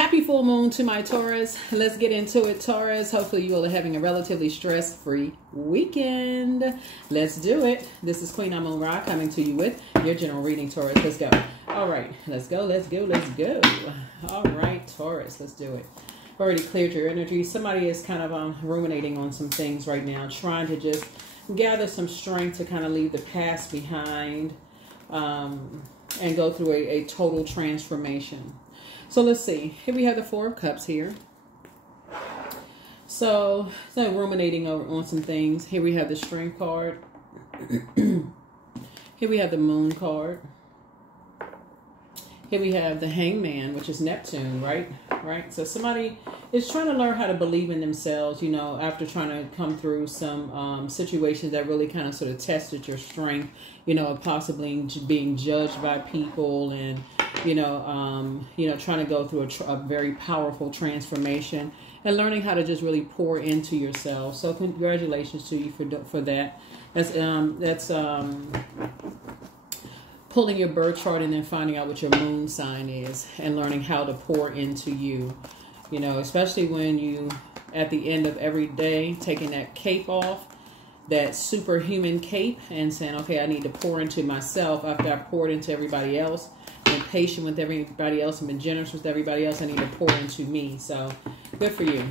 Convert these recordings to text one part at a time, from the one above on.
Happy full moon to my Taurus. Let's get into it, Taurus. Hopefully you all are having a relatively stress-free weekend. Let's do it. This is Queen Amun Ra coming to you with your general reading, Taurus. Let's go. All right. Let's go. Let's go. Let's go. All right, Taurus. Let's do it. Already cleared your energy. Somebody is kind of ruminating on some things right now, trying to just gather some strength to kind of leave the past behind and go through a total transformation. So let's see. Here we have the Four of Cups here. So ruminating on some things. Here we have the Strength card. Here we have the Moon card. Here we have the Hangman, which is Neptune, right? So somebody is trying to learn how to believe in themselves, you know, after trying to come through some situations that really kind of sort of tested your strength, you know, possibly being judged by people and, you know, trying to go through a very powerful transformation and learning how to just really pour into yourself. So congratulations to you for that. That's pulling your birth chart and then finding out what your moon sign is and learning how to pour into you, you know, especially when you, at the end of every day, taking that cape off, that superhuman cape, and saying, okay, I need to pour into myself after I poured into everybody else, been patient with everybody else and been generous with everybody else. I need to pour into me. So good for you.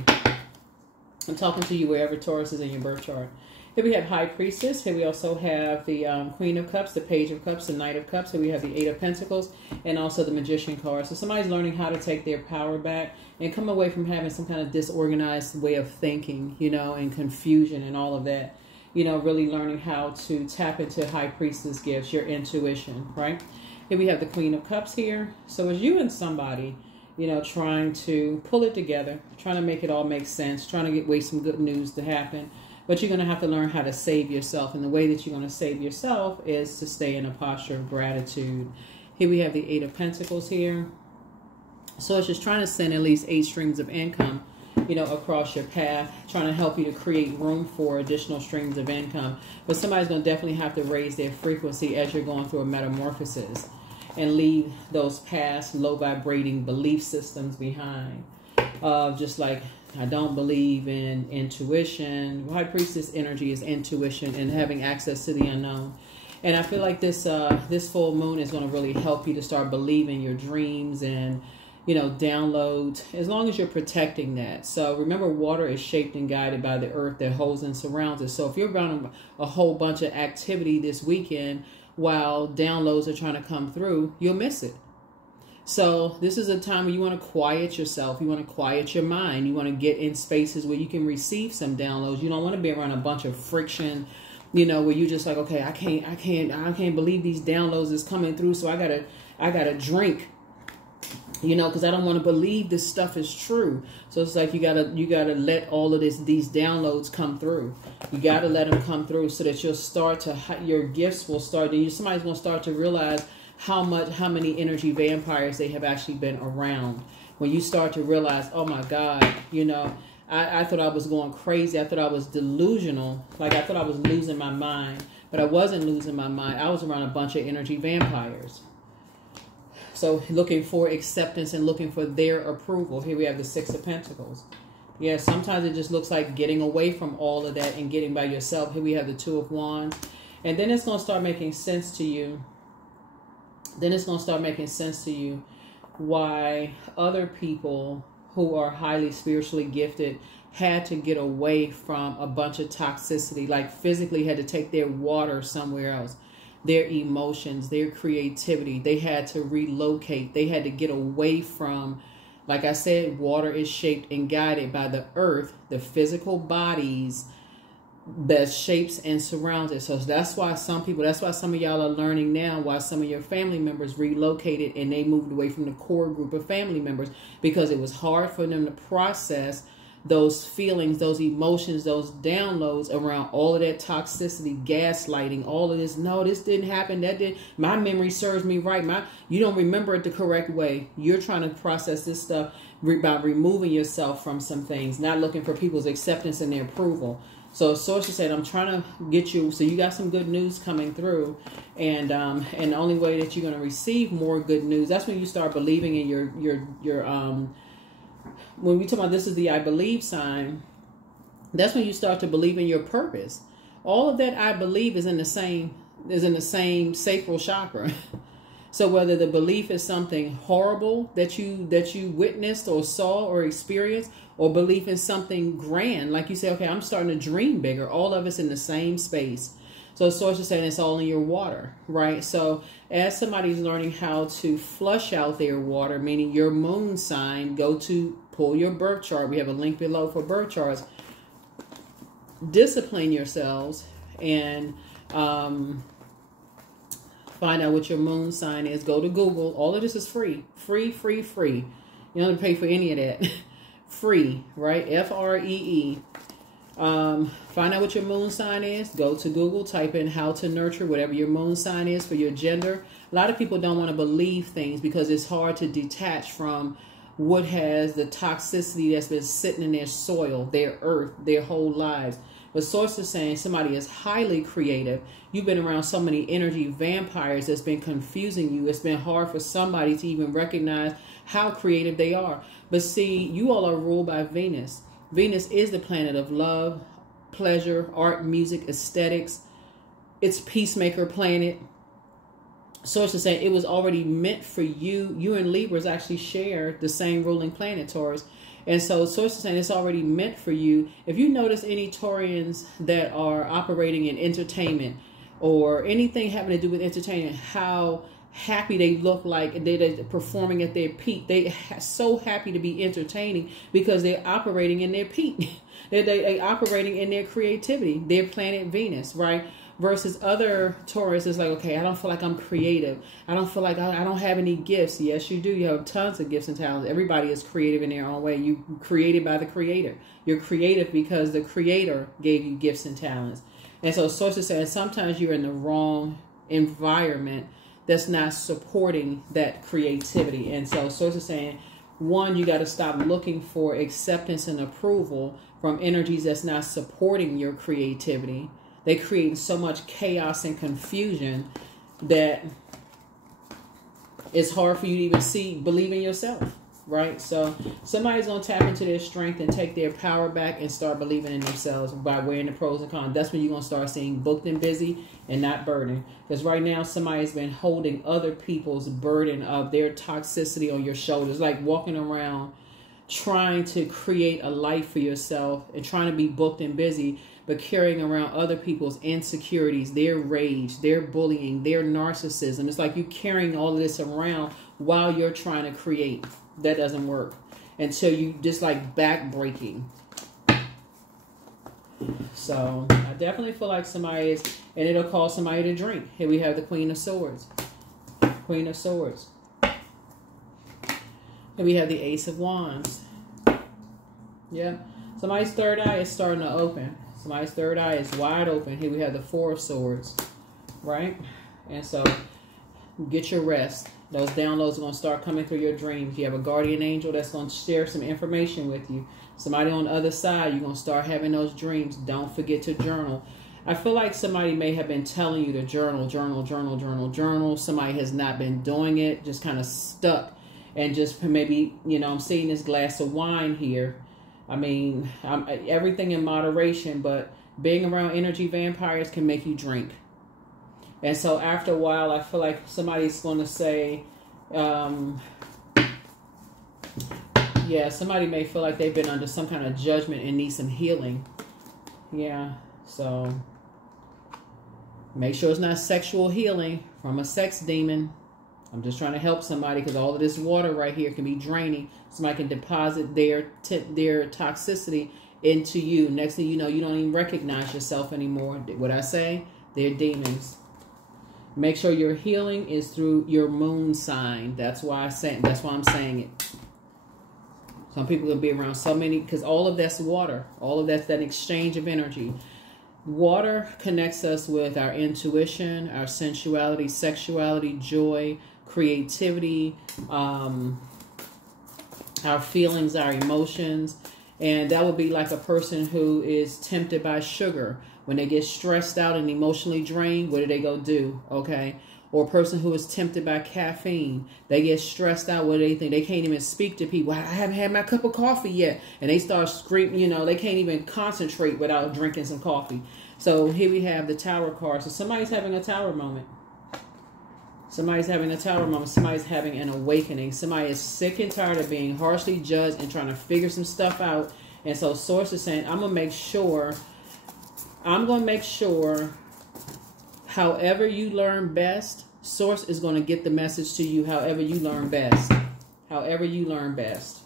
I'm talking to you wherever Taurus is in your birth chart. Here we have High Priestess. Here we also have the Queen of Cups, the Page of Cups, the Knight of Cups. Here we have the Eight of Pentacles and also the Magician card. So somebody's learning how to take their power back and come away from having some kind of disorganized way of thinking, you know, and confusion and all of that. You know, really learning how to tap into High Priestess gifts, your intuition, right? Here we have the Queen of Cups here. So it's you and somebody, you know, trying to pull it together, trying to make it all make sense, trying to wait some good news to happen. But you're going to have to learn how to save yourself. And the way that you're going to save yourself is to stay in a posture of gratitude. Here we have the Eight of Pentacles here. So it's just trying to send at least 8 streams of income, you know, across your path, trying to help you to create room for additional streams of income. But somebody's going to definitely have to raise their frequency as you're going through a metamorphosis and leave those past low vibrating belief systems behind. Just like, I don't believe in intuition. High Priestess energy is intuition and having access to the unknown. And I feel like this full moon is going to really help you to start believing your dreams and, you know, downloads, as long as you're protecting that. So remember, water is shaped and guided by the earth that holds and surrounds us. So if you're around a whole bunch of activity this weekend while downloads are trying to come through, you'll miss it. So this is a time where you want to quiet yourself. You want to quiet your mind. You want to get in spaces where you can receive some downloads. You don't want to be around a bunch of friction, you know, where you're just like, okay, I can't believe these downloads is coming through. So I gotta drink, you know, because I don't want to believe this stuff is true. So it's like you gotta let all of these downloads come through. You gotta let them come through so that you'll start to, your gifts will start. Somebody's gonna start to realize how many energy vampires they have actually been around. When you start to realize, oh my God, you know, I thought I was going crazy. I thought I was delusional. Like I thought I was losing my mind, but I wasn't losing my mind. I was around a bunch of energy vampires. So looking for acceptance and looking for their approval. Here we have the Six of Pentacles. Yeah, sometimes it just looks like getting away from all of that and getting by yourself. Here we have the Two of Wands. And then it's going to start making sense to you. Then it's going to start making sense to you why other people who are highly spiritually gifted had to get away from a bunch of toxicity, like physically had to take their water somewhere else, their emotions, their creativity. They had to relocate. They had to get away from, like I said, water is shaped and guided by the earth, the physical bodies that shapes and surrounds it. So that's why some of y'all are learning now why some of your family members relocated and they moved away from the core group of family members, because it was hard for them to process those feelings, those emotions, those downloads around all of that toxicity, gaslighting, all of this. No, this didn't happen. That didn't. My memory serves me right. You don't remember it the correct way. You're trying to process this stuff by removing yourself from some things, not looking for people's acceptance and their approval. So Source said, I'm trying to get you, so you got some good news coming through. And the only way that you're going to receive more good news, that's when you start believing in your when we talk about this is the I believe sign, that's when you start to believe in your purpose. All of that I believe is in the same sacral chakra. So whether the belief is something horrible that you witnessed or saw or experienced, or belief in something grand, like you say, okay, I'm starting to dream bigger. All of it's in the same space. So Source is saying it's all in your water, right? So as somebody's learning how to flush out their water, meaning your moon sign, pull your birth chart. We have a link below for birth charts. Discipline yourselves and find out what your moon sign is. Go to Google. All of this is free. Free. You don't have to pay for any of that. Free, right? Free. Find out what your moon sign is. Go to Google, type in how to nurture, whatever your moon sign is for your gender. A lot of people don't want to believe things because it's hard to detach from what has the toxicity that's been sitting in their soil, their earth, their whole lives. But Source is saying somebody is highly creative. You've been around so many energy vampires that's been confusing you. It's been hard for somebody to even recognize how creative they are. But see, you all are ruled by Venus. Venus is the planet of love, pleasure, art, music, aesthetics. It's peacemaker planet. Source is saying it was already meant for you. You and Libras actually share the same ruling planet, Taurus. And so Source is saying it's already meant for you. If you notice any Taurians that are operating in entertainment or anything having to do with entertainment, how happy they look like they're performing at their peak. They're so happy to be entertaining because they're operating in their peak. They're operating in their creativity, their planet Venus, right? Versus other Taurus is like, okay, I don't feel like I'm creative. I don't feel like I don't have any gifts. Yes, you do. You have tons of gifts and talents. Everybody is creative in their own way. You created by the Creator. You're creative because the Creator gave you gifts and talents. And so Source is saying sometimes you're in the wrong environment that's not supporting that creativity. And so Source is saying, one, you got to stop looking for acceptance and approval from energies that's not supporting your creativity. They create so much chaos and confusion that it's hard for you to even believe in yourself, right? So somebody's going to tap into their strength and take their power back and start believing in themselves by weighing the pros and cons. That's when you're going to start seeing booked and busy and not burden. Because right now somebody's been holding other people's burden of their toxicity on your shoulders, like walking around trying to create a life for yourself and trying to be booked and busy, but carrying around other people's insecurities, their rage, their bullying, their narcissism. It's like you carrying all of this around while you're trying to create. That doesn't work until you just like backbreaking. So I definitely feel like somebody is, and it'll cause somebody to drink. Here we have the Queen of Swords. Queen of Swords. Here we have the Ace of Wands. Yeah. Somebody's third eye is starting to open. Somebody's third eye is wide open. Here we have the Four of Swords. Right? And so get your rest. Those downloads are going to start coming through your dreams. You have a guardian angel that's going to share some information with you. Somebody on the other side, you're going to start having those dreams. Don't forget to journal. I feel like somebody may have been telling you to journal. Somebody has not been doing it, just kind of stuck. And just maybe, I'm seeing this glass of wine here. I mean, everything in moderation, but being around energy vampires can make you drink. And so after a while, I feel like somebody's going to say, yeah, somebody may feel like they've been under some kind of judgment and need some healing. Yeah, so make sure it's not sexual healing from a sex demon. I'm just trying to help somebody because all of this water right here can be draining. Somebody can deposit their toxicity into you. Next thing you know, you don't even recognize yourself anymore. What I say? They're demons. Make sure your healing is through your moon sign. That's why I'm saying it. Some people will be around so many, because all of that's water. All of that's that exchange of energy. Water connects us with our intuition, our sensuality, sexuality, joy, creativity, our feelings, our emotions. And that would be like a person who is tempted by sugar. When they get stressed out and emotionally drained, what do they go do? Okay. or a person who is tempted by caffeine. They get stressed out where they think they can't even speak to people. I haven't had my cup of coffee yet. And they start screaming, you know, they can't even concentrate without drinking some coffee. So here we have the Tower card. So somebody's having a Tower moment. Somebody's having a Tower moment. Somebody's having an awakening. Somebody is sick and tired of being harshly judged and trying to figure some stuff out. And so Source is saying, I'm going to make sure, however you learn best, Source is going to get the message to you however you learn best. However you learn best.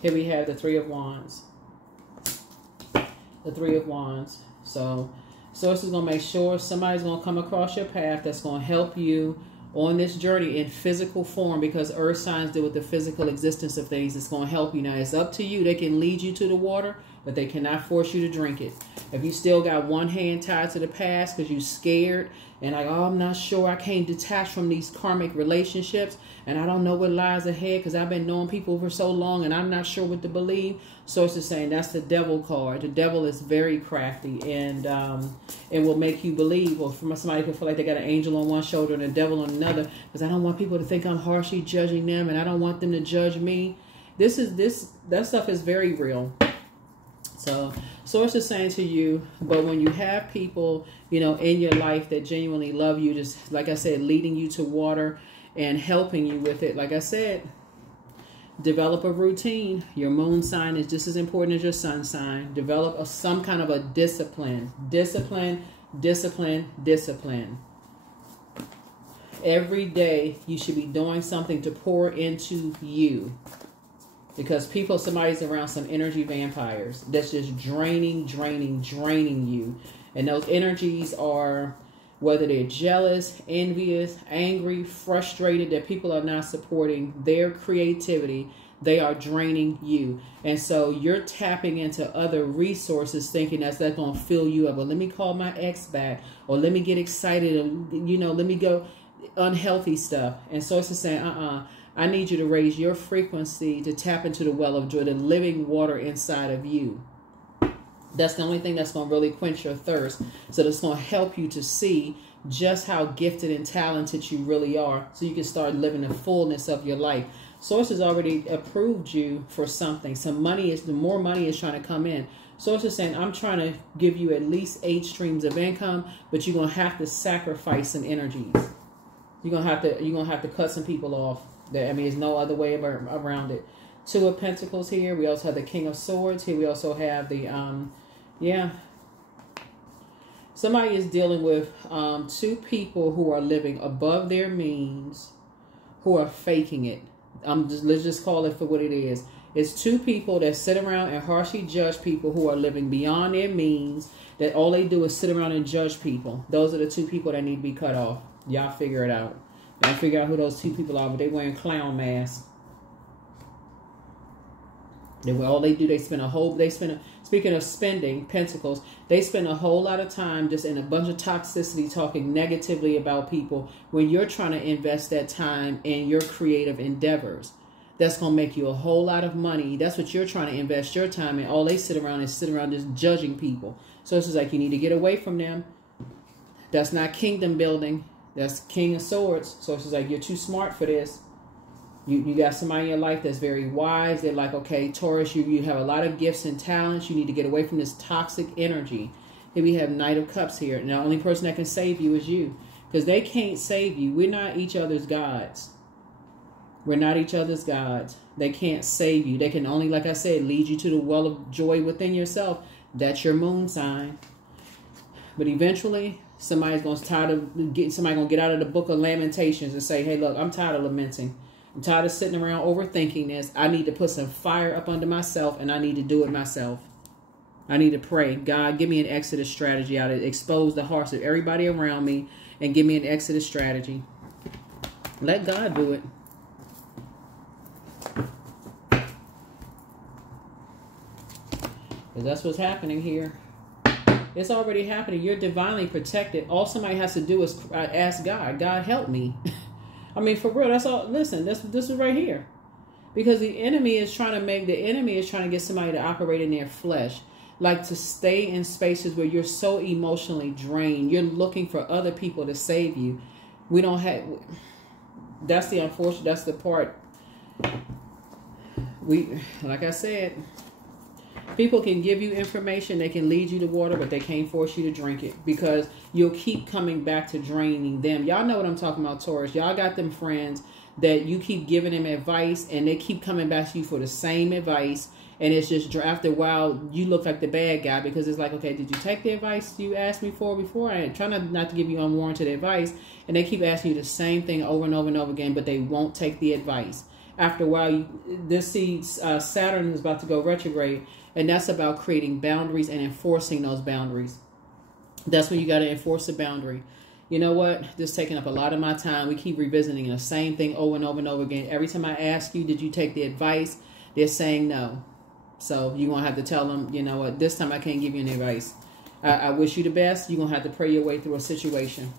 Here we have the Three of Wands. The Three of Wands. So Source is going to make sure somebody's going to come across your path that's going to help you on this journey in physical form, because earth signs deal with the physical existence of things. It's going to help you. Now, it's up to you. They can lead you to the water, but they cannot force you to drink it. If you still got one hand tied to the past because you're scared and like, oh, I'm not sure, I can't detach from these karmic relationships and I don't know what lies ahead because I've been knowing people for so long and I'm not sure what to believe. Source is saying that's the Devil card. The Devil is very crafty, and it will make you believe, or for somebody who feel like they got an angel on one shoulder and a devil on another, because I don't want people to think I'm harshly judging them and I don't want them to judge me. That stuff is very real. So Source is saying to you, but when you have people, you know, in your life that genuinely love you, just like I said, leading you to water and helping you with it, like I said, develop a routine. Your moon sign is just as important as your sun sign. Develop some kind of a discipline. Discipline, discipline, discipline. Every day you should be doing something to pour into you. Because somebody's around some energy vampires that's just draining you. And those energies are, whether they're jealous, envious, angry, frustrated that people are not supporting their creativity, they are draining you. And so you're tapping into other resources thinking that's going to fill you up. Well, let me call my ex back, or let me get excited, and, you know, let me go unhealthy stuff. And so it's saying, I need you to raise your frequency to tap into the well of joy, the living water inside of you. That's the only thing that's going to really quench your thirst. So that's going to help you to see just how gifted and talented you really are, so you can start living the fullness of your life. Source has already approved you for something. The more money is trying to come in. Source is saying, I'm trying to give you at least 8 streams of income, but you're going to have to sacrifice some energies. You're going to have to cut some people off. I mean, there's no other way around it. 2 of Pentacles here. We also have the King of Swords. Here we also have the, somebody is dealing with 2 people who are living above their means, who are faking it. Let's just call it for what it is. It's 2 people that sit around and harshly judge people who are living beyond their means, that all they do is sit around and judge people. Those are the 2 people that need to be cut off. Y'all figure it out. Y'all figure out who those 2 people are, but they wearing clown masks. Speaking of spending, Pentacles, they spend a whole lot of time just in a bunch of toxicity, talking negatively about people, when you're trying to invest that time in your creative endeavors. That's going to make you a whole lot of money. That's what you're trying to invest your time in. All they sit around just judging people. So it's just like, you need to get away from them. That's not kingdom building. That's King of Swords. So it's just like, you're too smart for this. You got somebody in your life that's very wise. They're like, okay, Taurus, you have a lot of gifts and talents. You need to get away from this toxic energy. Here we have Knight of Cups here. And the only person that can save you is you. Because they can't save you. We're not each other's gods. We're not each other's gods. They can't save you. They can only, like I said, lead you to the well of joy within yourself. That's your moon sign. But eventually, somebody's going to get out of the book of Lamentations and say, hey, look, I'm tired of lamenting. I'm tired of sitting around overthinking this. I need to put some fire up under myself, and I need to do it myself. I need to pray. God, give me an exodus strategy out of expose the hearts of everybody around me, and give me an exodus strategy. Let God do it. Because that's what's happening here. It's already happening. You're divinely protected. All somebody has to do is ask God, God, help me. I mean, for real, that's all. Listen, this is right here. Because the enemy is trying to get somebody to operate in their flesh. Like to stay in spaces where you're so emotionally drained. You're looking for other people to save you. We don't have, that's the unfortunate, that's the part. Like I said, people can give you information, they can lead you to water, but they can't force you to drink it, because you'll keep coming back to draining them. Y'all know what I'm talking about, Taurus. Y'all got them friends that you keep giving them advice, and they keep coming back to you for the same advice. And it's just, after a while, you look like the bad guy, because it's like, okay, did you take the advice you asked me for before? I ain't trying not to give you unwarranted advice. And they keep asking you the same thing over and over and over again, but they won't take the advice. After a while, Saturn is about to go retrograde, and that's about creating boundaries and enforcing those boundaries. That's when you got to enforce a boundary. You know what? This is taking up a lot of my time. We keep revisiting the same thing over and over and over again. Every time I ask you, did you take the advice? They're saying no. So you're going to have to tell them, you know what, this time I can't give you any advice. I wish you the best. You're going to have to pray your way through a situation.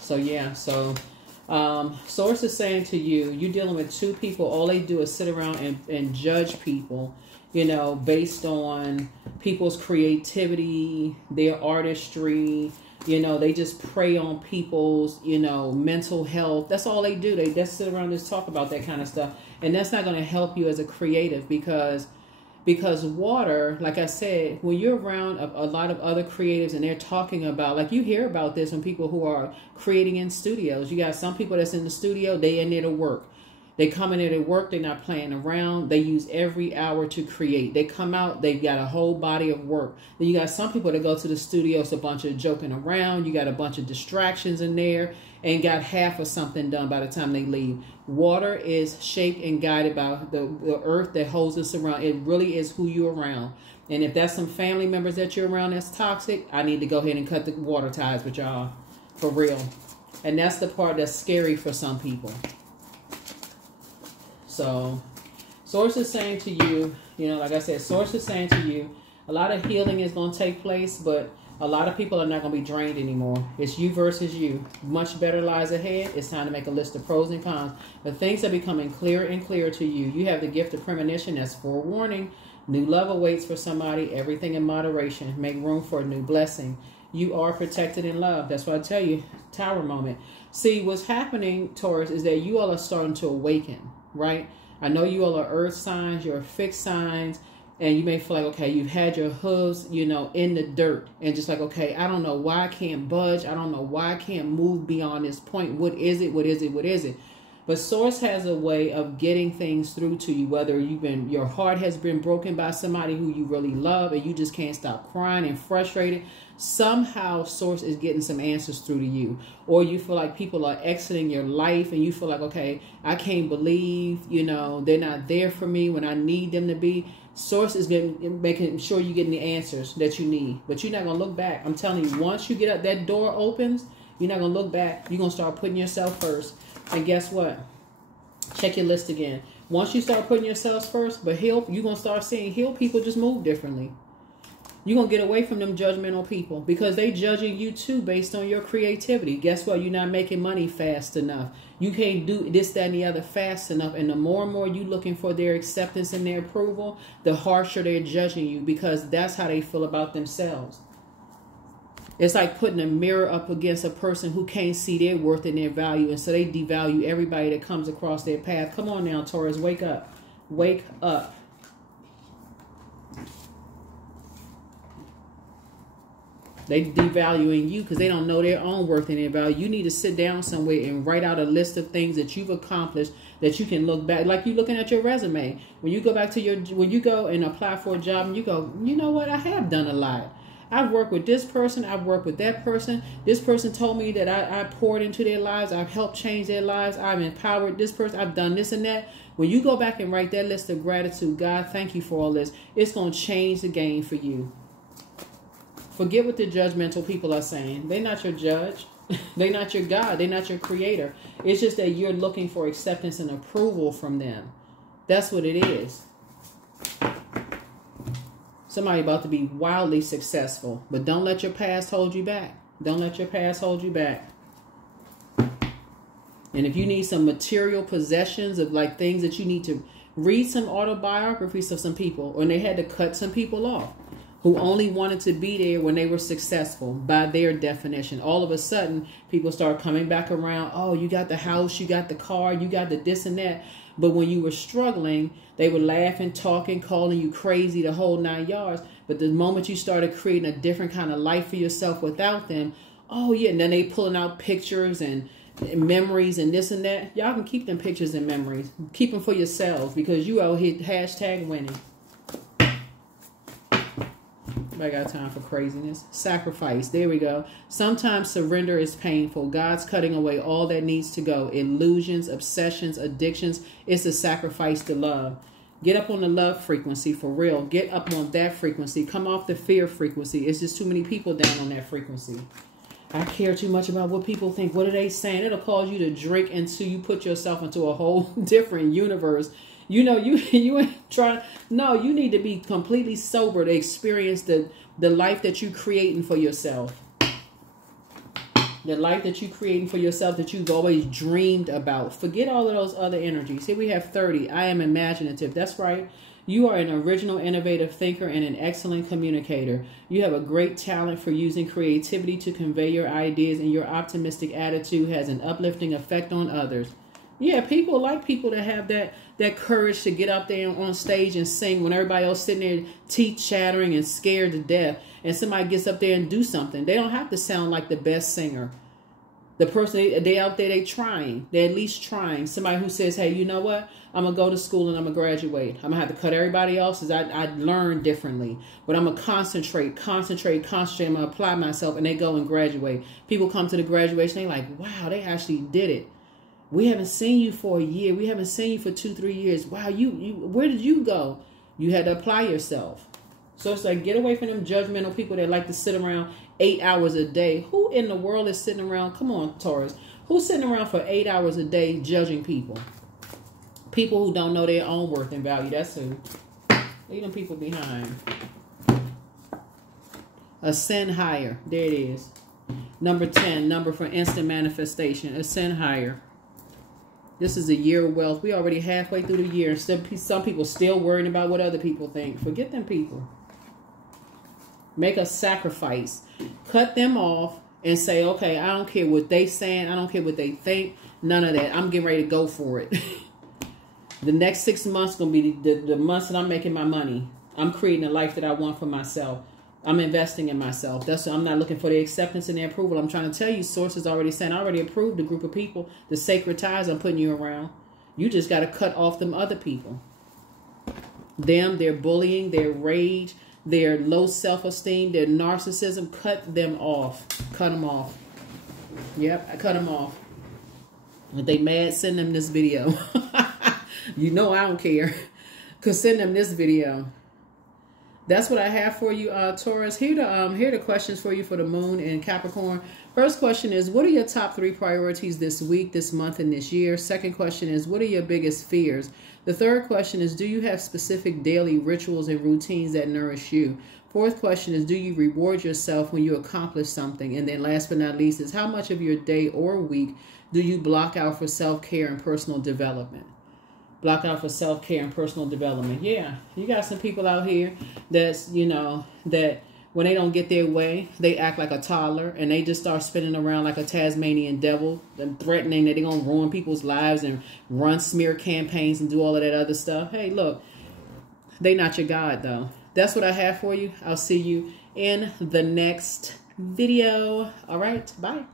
So, yeah. So, Source is saying to you, you're dealing with two people. All they do is sit around and judge people, you know, based on people's creativity, their artistry. You know, they just prey on people's, you know, mental health. That's all they do. They just sit around and just talk about that kind of stuff. And that's not going to help you as a creative, because water, like I said, when you're around a lot of other creatives and they're talking about, like you hear about this when people who are creating in studios. You got some people that's in the studio, they in there to work. They come in there to work. They're not playing around. They use every hour to create. They come out. They've got a whole body of work. Then you got some people that go to the studio. It's a bunch of joking around. You got a bunch of distractions in there and got half of something done by the time they leave. Water is shaped and guided by the earth that holds us around. It really is who you're around. And if that's some family members that you're around that's toxic, I need to go ahead and cut the water ties with y'all. For real. And that's the part that's scary for some people. So, Source is saying to you, you know, like I said, Source is saying to you, a lot of healing is going to take place, but a lot of people are not going to be drained anymore. It's you versus you. Much better lies ahead. It's time to make a list of pros and cons. But things are becoming clearer and clearer to you. You have the gift of premonition. That's forewarning. New love awaits for somebody. Everything in moderation. Make room for a new blessing. You are protected in love. That's what I tell you. Tower moment. See, what's happening, Taurus, is that you all are starting to awaken. Right? I know you all are earth signs, you're fixed signs, and you may feel like, okay, you've had your hooves, you know, in the dirt, and just like, okay, I don't know why I can't budge. I don't know why I can't move beyond this point. What is it? What is it? What is it? But Source has a way of getting things through to you, whether your heart has been broken by somebody who you really love and you just can't stop crying and frustrated. Somehow Source is getting some answers through to you. Or you feel like people are exiting your life and you feel like, okay, I can't believe, you know, they're not there for me when I need them to be. Source is making sure you're getting the answers that you need. But you're not going to look back. I'm telling you, once you get up, that door opens, you're not going to look back. You're going to start putting yourself first. And guess what? Check your list again. Once you start putting yourselves first, but you're going to start seeing healed people just move differently. You're going to get away from them judgmental people because they judging you too based on your creativity. Guess what? You're not making money fast enough. You can't do this, that, and the other fast enough. And the more and more you looking for their acceptance and their approval, the harsher they're judging you because that's how they feel about themselves. It's like putting a mirror up against a person who can't see their worth and their value. And so they devalue everybody that comes across their path. Come on now, Taurus, wake up. Wake up. They devaluing you because they don't know their own worth and their value. You need to sit down somewhere and write out a list of things that you've accomplished that you can look back. Like you're looking at your resume. When you go back to when you go and apply for a job and you go, you know what? I have done a lot. I've worked with this person. I've worked with that person. This person told me that I poured into their lives. I've helped change their lives. I've empowered this person. I've done this and that. When you go back and write that list of gratitude, God, thank you for all this. It's going to change the game for you. Forget what the judgmental people are saying. They're not your judge. They're not your God. They're not your creator. It's just that you're looking for acceptance and approval from them. That's what it is. Somebody about to be wildly successful. But don't let your past hold you back. Don't let your past hold you back. And if you need some material possessions of like things that you need to read some autobiographies of some people. Or they had to cut some people off. who only wanted to be there when they were successful by their definition. All of a sudden, people start coming back around. Oh, you got the house, you got the car, you got the this and that. But when you were struggling, they were laughing, talking, calling you crazy, the whole 9 yards. But the moment you started creating a different kind of life for yourself without them, oh yeah, and then they pulling out pictures and memories and this and that. Y'all can keep them pictures and memories. Keep them for yourselves, because you out here hashtag winning. I got time for craziness. Sacrifice. There we go. Sometimes surrender is painful. God's cutting away all that needs to go. Illusions, obsessions, addictions. It's a sacrifice to love. Get up on the love frequency for real. Get up on that frequency. Come off the fear frequency. It's just too many people down on that frequency. I care too much about what people think. What are they saying? It'll cause you to drink until you put yourself into a whole different universe. You know, you ain't trying. No, you need to be completely sober to experience the life that you're creating for yourself. The life that you're creating for yourself that you've always dreamed about. Forget all of those other energies. Here we have 30. I am imaginative. That's right. You are an original, innovative thinker and an excellent communicator. You have a great talent for using creativity to convey your ideas, and your optimistic attitude has an uplifting effect on others. Yeah, people like people that have that courage to get up there on stage and sing when everybody else sitting there teeth chattering and scared to death. And somebody gets up there and do something. They don't have to sound like the best singer. The person, they out there, they trying. They're at least trying. Somebody who says, hey, you know what? I'm going to go to school and I'm going to graduate. I'm going to have to cut everybody else as I learn differently. But I'm going to concentrate. I'm going to apply myself, and they go and graduate. People come to the graduation, they like, wow, they actually did it. We haven't seen you for a year. We haven't seen you for 2-3 years. Wow, where did you go? You had to apply yourself. So it's like, get away from them judgmental people that like to sit around 8 hours a day. Who in the world is sitting around? Come on, Taurus. Who's sitting around for 8 hours a day judging people? People who don't know their own worth and value. That's who. Leave them people behind. Ascend higher. There it is. Number 10, number for instant manifestation. Ascend higher. This is a year of wealth. We already halfway through the year. Some people still worrying about what other people think. Forget them people. Make a sacrifice. Cut them off and say, okay, I don't care what they saying. I don't care what they think. None of that. I'm getting ready to go for it. The next 6 months going to be the months that I'm making my money. I'm creating a life that I want for myself. I'm investing in myself. I'm not looking for the acceptance and the approval. I'm trying to tell you, sources already saying, I already approved the group of people, the sacred ties I'm putting you around. You just got to cut off them other people. Them, their bullying, their rage, their low self-esteem, their narcissism. Cut them off. Cut them off. Yep, I cut them off. If they mad, send them this video. You know I don't care. Because send them this video. That's what I have for you, Taurus. Here are the questions for you for the moon in Capricorn. First question is, what are your top 3 priorities this week, this month, and this year? Second question is, what are your biggest fears? The third question is, do you have specific daily rituals and routines that nourish you? Fourth question is, do you reward yourself when you accomplish something? And then last but not least is, how much of your day or week do you block out for self-care and personal development? Block out for self-care and personal development. Yeah, you got some people out here that's, you know, that when they don't get their way, they act like a toddler and they just start spinning around like a Tasmanian devil and threatening that they're going to ruin people's lives and run smear campaigns and do all of that other stuff. Hey, look, they not your God, though. That's what I have for you. I'll see you in the next video. All right, bye.